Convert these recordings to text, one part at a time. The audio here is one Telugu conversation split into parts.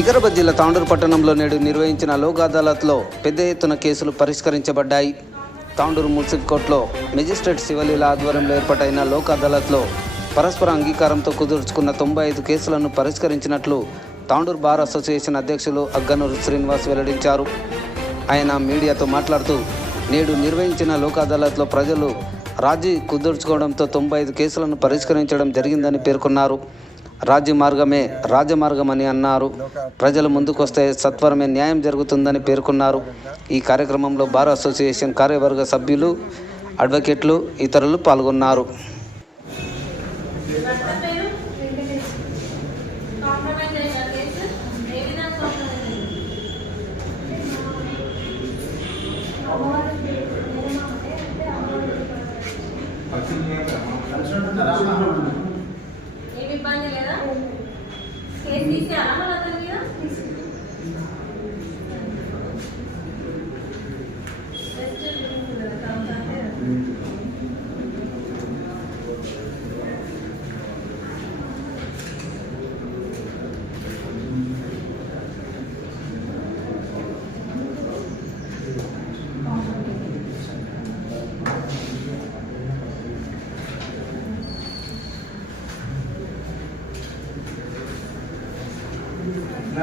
వికారాబాద్ జిల్లా తాండూరు పట్టణంలో నేడు నిర్వహించిన లోక్ అదాలత్లో పెద్ద ఎత్తున కేసులు పరిష్కరించబడ్డాయి. తాండూరు మున్సిపల్ కోర్టులో మెజిస్ట్రేట్ శివలీల ఆధ్వర్యంలో ఏర్పాటైన లోక్ అదాలత్లో పరస్పర అంగీకారంతో కుదుర్చుకున్న తొంభై ఐదు కేసులను పరిష్కరించినట్లు తాండూరు బార్ అసోసియేషన్ అధ్యక్షులు అగ్గనూరు శ్రీనివాస్ వెల్లడించారు. ఆయన మీడియాతో మాట్లాడుతూ నేడు నిర్వహించిన లోక్ అదాలత్లో ప్రజలు రాజీ కుదుర్చుకోవడంతో తొంభై ఐదు కేసులను పరిష్కరించడం జరిగిందని పేర్కొన్నారు. రాజ్య మార్గమే రాజమార్గమని అన్నారు. ప్రజలు ముందుకొస్తే సత్వరమే న్యాయం జరుగుతుందని పేర్కొన్నారు. ఈ కార్యక్రమంలో బార్ అసోసియేషన్ కార్యవర్గ సభ్యులు అడ్వకేట్లు ఇతరులు పాల్గొన్నారు. ఇబ్బంది లేదా? కేసు తీసేయాలా మళ్ళీ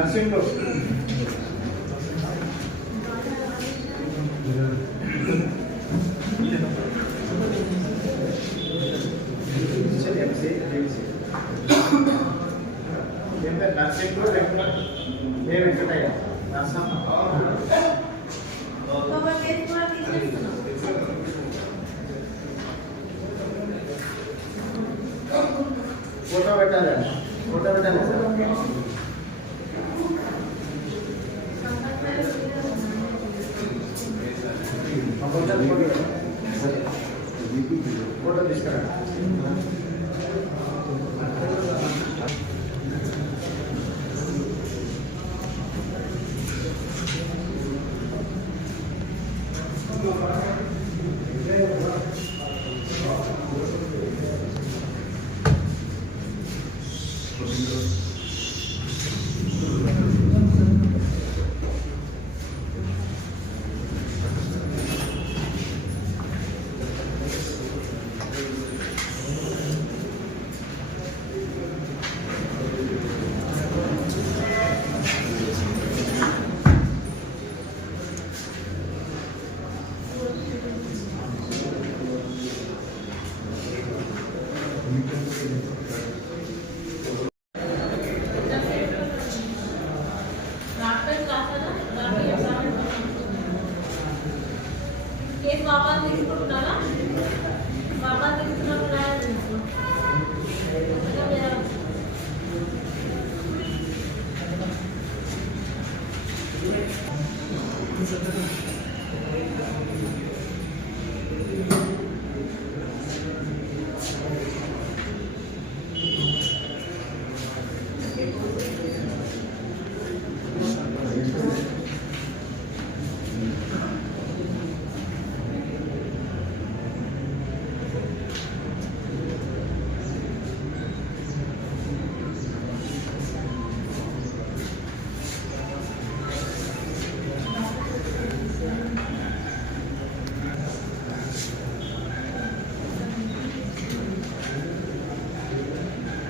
నర్సింగ్ నర్సింగ్ ఏ వెంకటయ్య నర్సమ్మ ఫోటో పెట్టాలి. ఫోటో పెట్టాలి.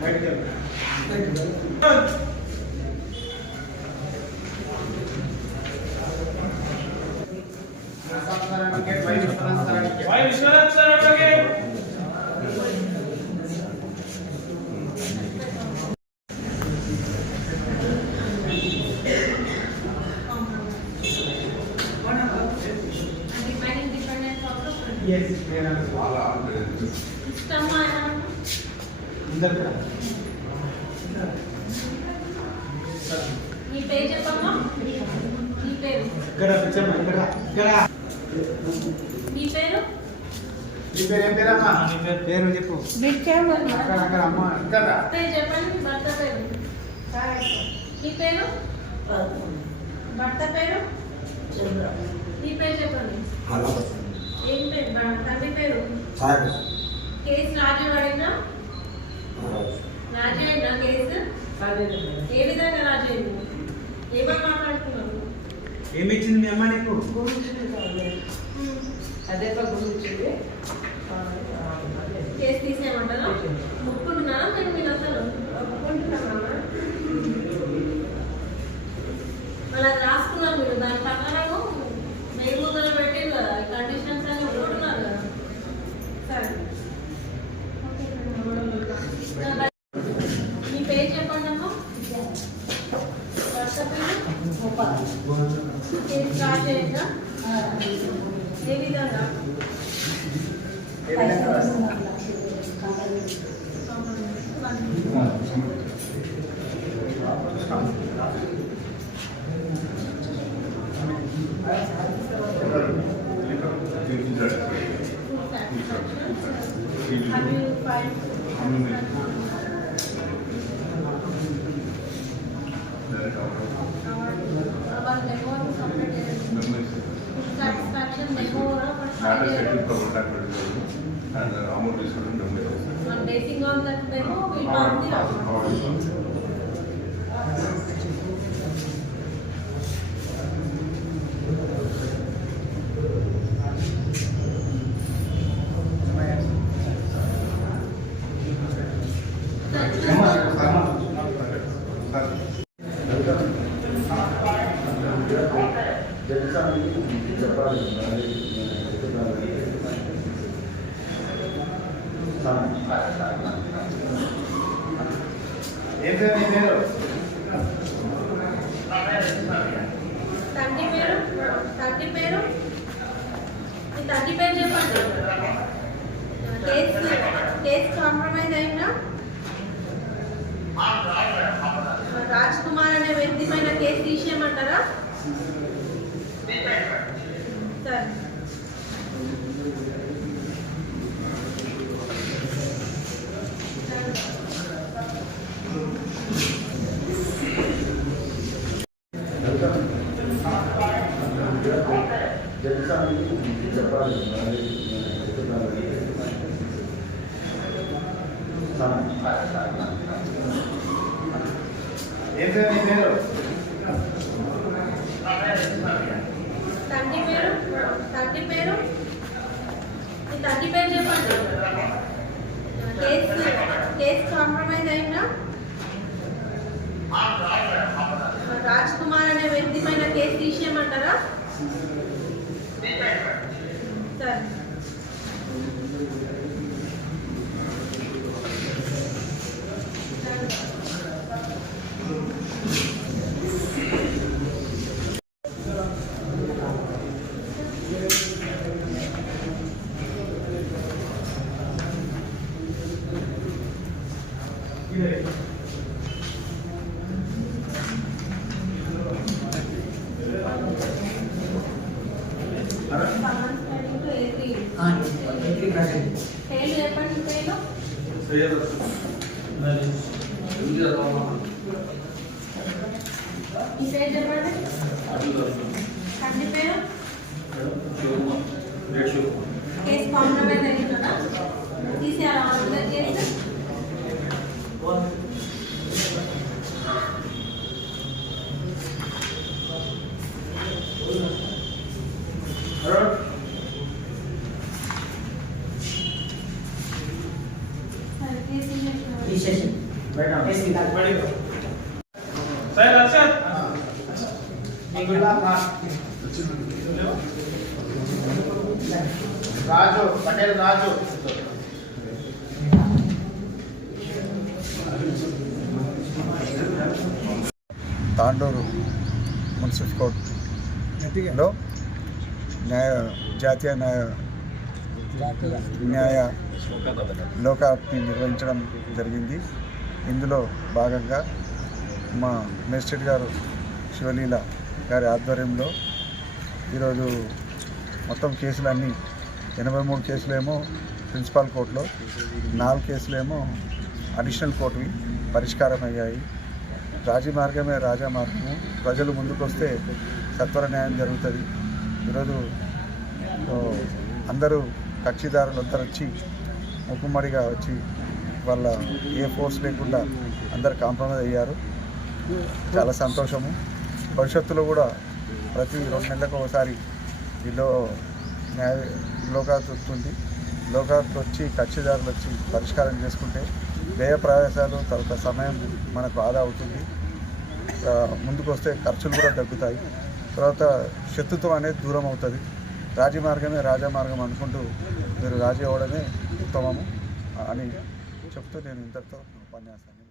फाइट करना है Yes, we are. Stomach. నీ పేరు చెప్పమ్మా. నీ పేరు. ఇక్కడ పిచ్చమ్మ ఇక్కడ ఇక్కడ. నీ పేరు? నీ పేరు ఏం పేరమ్మా పేరు. చెప్పు. అక్కడ అక్కడ అమ్మ ఇక్కడ రా. పేరు చెప్పండి భర్త పేరు. నీ పేరు? భర్త పేరు? నీ పేరు చెప్పండి. ఏం పేరు? తండ్రి పేరు? కేసు రాజు అడిగినా రాజు అయినా కేసు? ఏ విధంగా రాజు అయింది? ఏమని మాట్లాడుతున్నావు ఏమి ఇచ్చింది మీ అమ్మ నీకు? అదే కేసు తీసేయమంటారా ముట్టుకుంటున్నారా నేను మీరు అసలు ఒప్పుకుంటున్నామా మళ్ళీ అది రాసుకున్నారు మీరు దాని ప్రకారం మెయిన్ ముద్దలు పెట్టారు కదా కండిషన్స్ అని ఒప్పుకుంటున్నారు కదా సరే మీ పేరు చెప్పండి అమ్మా భర్త పేరు కేసు స్టార్ట్ చేయండి ఏ విధంగా ఏ విధంగా రాస్తావు? Have you filed? Our memo is submitted. Satisfaction memo or matter settle contact and amount తీసుకోవడం డబ్బులు on basing on that memo, we found the amount. ఏం పేరు నీ పేరు తండ్రి పేరు తండ్రి పేరు మీ తండ్రి పేరు చెప్పండి కేసు కేసు కాంప్రమైజ్ అయిందా రాజ్ కుమార్ అనే వ్యక్తి పైన కేసు తీసేయమంటారా సరే ఏం పేరు నీ పేరు తండ్రి పేరు? తండ్రి పేరు? మీ తండ్రి పేరు చెప్పండి. కేసు కేసు కాంప్రమైజ్ అయిందా? రాజ్ కుమార్ అనే వ్యక్తి పైన కేసు తీసేయమంటారా? సరే పేరు చెప్పండి పేరు మీ పేరు చెప్పండి తండ్రి పేరు కేసు కాంప్రమైజ్ అయిందా తీసేయాలా అందరి కేసు సరే case sir Raju Patel Raju Tandur municipal కోర్టులో న్యాయ జాతీయ న్యాయ న్యాయ లోకాప్ని నిర్వహించడం జరిగింది ఇందులో భాగంగా మా మేజిస్ట్రేట్ గారు శివలీల గారి ఆధ్వర్యంలో ఈరోజు మొత్తం కేసులన్నీ ఎనభై మూడు కేసులేమో ప్రిన్సిపాల్ కోర్టులో నాలుగు కేసులేమో అడిషనల్ కోర్టువి పరిష్కారం అయ్యాయి రాజీ మార్గమే రాజా మార్గము. ప్రజలు ముందుకొస్తే సత్వర న్యాయం జరుగుతుంది. ఈరోజు అందరూ కక్షిదారులు అందరూ వచ్చి ముక్కుమ్మడిగా వచ్చి వాళ్ళ ఏ ఫోర్స్ లేకుండా అందరు కాంప్రమైజ్ అయ్యారు. చాలా సంతోషము. భవిష్యత్తులో కూడా ప్రతి రెండు నెలలకు ఒకసారి ఈలో న్యాయ లోకాత్ వస్తుంది లోకాత్ వచ్చి కక్షిదారులు వచ్చి పరిష్కారం చేసుకుంటే వ్యయ ప్రయాసాలు తర్వాత సమయం మనకు ఆదా అవుతుంది. ముందుకు వస్తే ఖర్చులు కూడా తగ్గుతాయి. తర్వాత శత్రుత్వం అనేది దూరం అవుతుంది. రాజీ మార్గమే రాజా మార్గం అనుకుంటూ మీరు రాజీ అవ్వడమే ఉత్తమము అని చెప్తూ నేను ఇంతటితో ఉపన్యాసాన్ని